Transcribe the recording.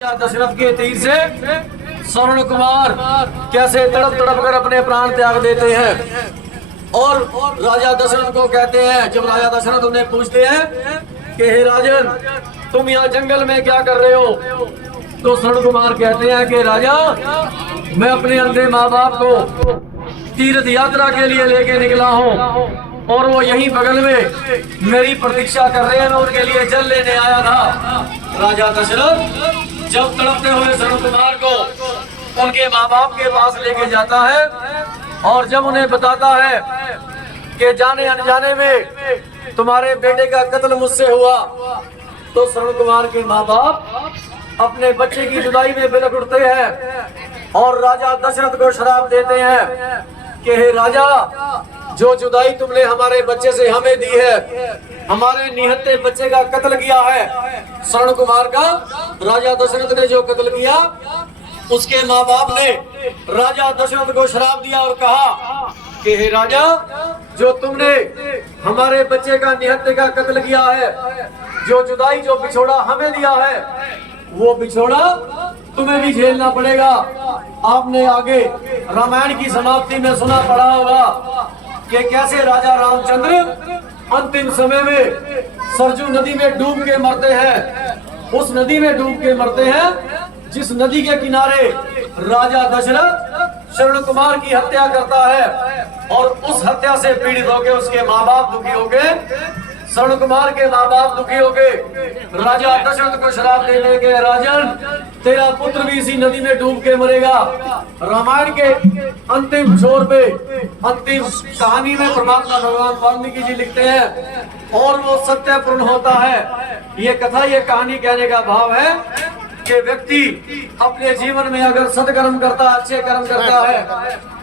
दशरथ के तीर से स्वर्ण कुमार कैसे तड़प तड़प कर अपने प्राण त्याग देते हैं और राजा दशरथ को कहते हैं। जब राजा दशरथ उन्हें पूछते हैं कि हे राजन, तुम यहाँ जंगल में क्या कर रहे हो, तो स्वर्ण कुमार कहते हैं कि राजा, मैं अपने अंधे माँ बाप को तीर्थ यात्रा के लिए लेके निकला हूँ और वो यहीं बगल में मेरी प्रतीक्षा कर रहे हैं, मैं उनके लिए जल लेने आया था। राजा दशरथ जब तड़पते हुए स्वर्ण कुमार को उनके माँ बाप के पास लेके जाता है और जब उन्हें बताता है कि जाने अनजाने में तुम्हारे बेटे का कत्ल मुझसे हुआ, तो स्वर्ण कुमार के माँ बाप अपने बच्चे की जुदाई में बिलख उठते हैं और राजा दशरथ को श्राप देते हैं कि हे राजा, जो जुदाई तुमने हमारे बच्चे से हमें दी है, हमारे निहत्ते बच्चे का कत्ल किया है, स्वर्ण कुमार का राजा दशरथ ने जो कत्ल किया, उसके माँ बाप ने राजा दशरथ को श्राप दिया और कहा कि हे राजा, जो तुमने हमारे बच्चे का निहत्ते का कत्ल किया है, जो जुदाई जो बिछोड़ा हमें दिया है, वो बिछोड़ा तुम्हें भी झेलना पड़ेगा। आपने आगे रामायण की समाप्ति में सुना पड़ा होगा कि कैसे राजा रामचंद्र अंतिम समय में सरजू नदी में डूब के मरते हैं। उस नदी में डूब के मरते हैं जिस नदी के किनारे राजा दशरथ स्वर्ण कुमार की हत्या करता है और उस हत्या से पीड़ित होके उसके माँ बाप दुखी होके, स्वर्ण कुमार के माँ बाप दुखी होके राजा दशरथ को श्राप देने के, राजन, तेरा पुत्र भी इसी नदी में डूब के मरेगा। रामायण के अंतिम छोर पे, अंतिम कहानी में परमात्मा भगवान वाल्मीकि जी लिखते हैं और वो सत्य पूर्ण होता है। ये कथा, ये कहानी कहने का भाव है कि व्यक्ति अपने जीवन में अगर सत्कर्म करता, अच्छे कर्म करता है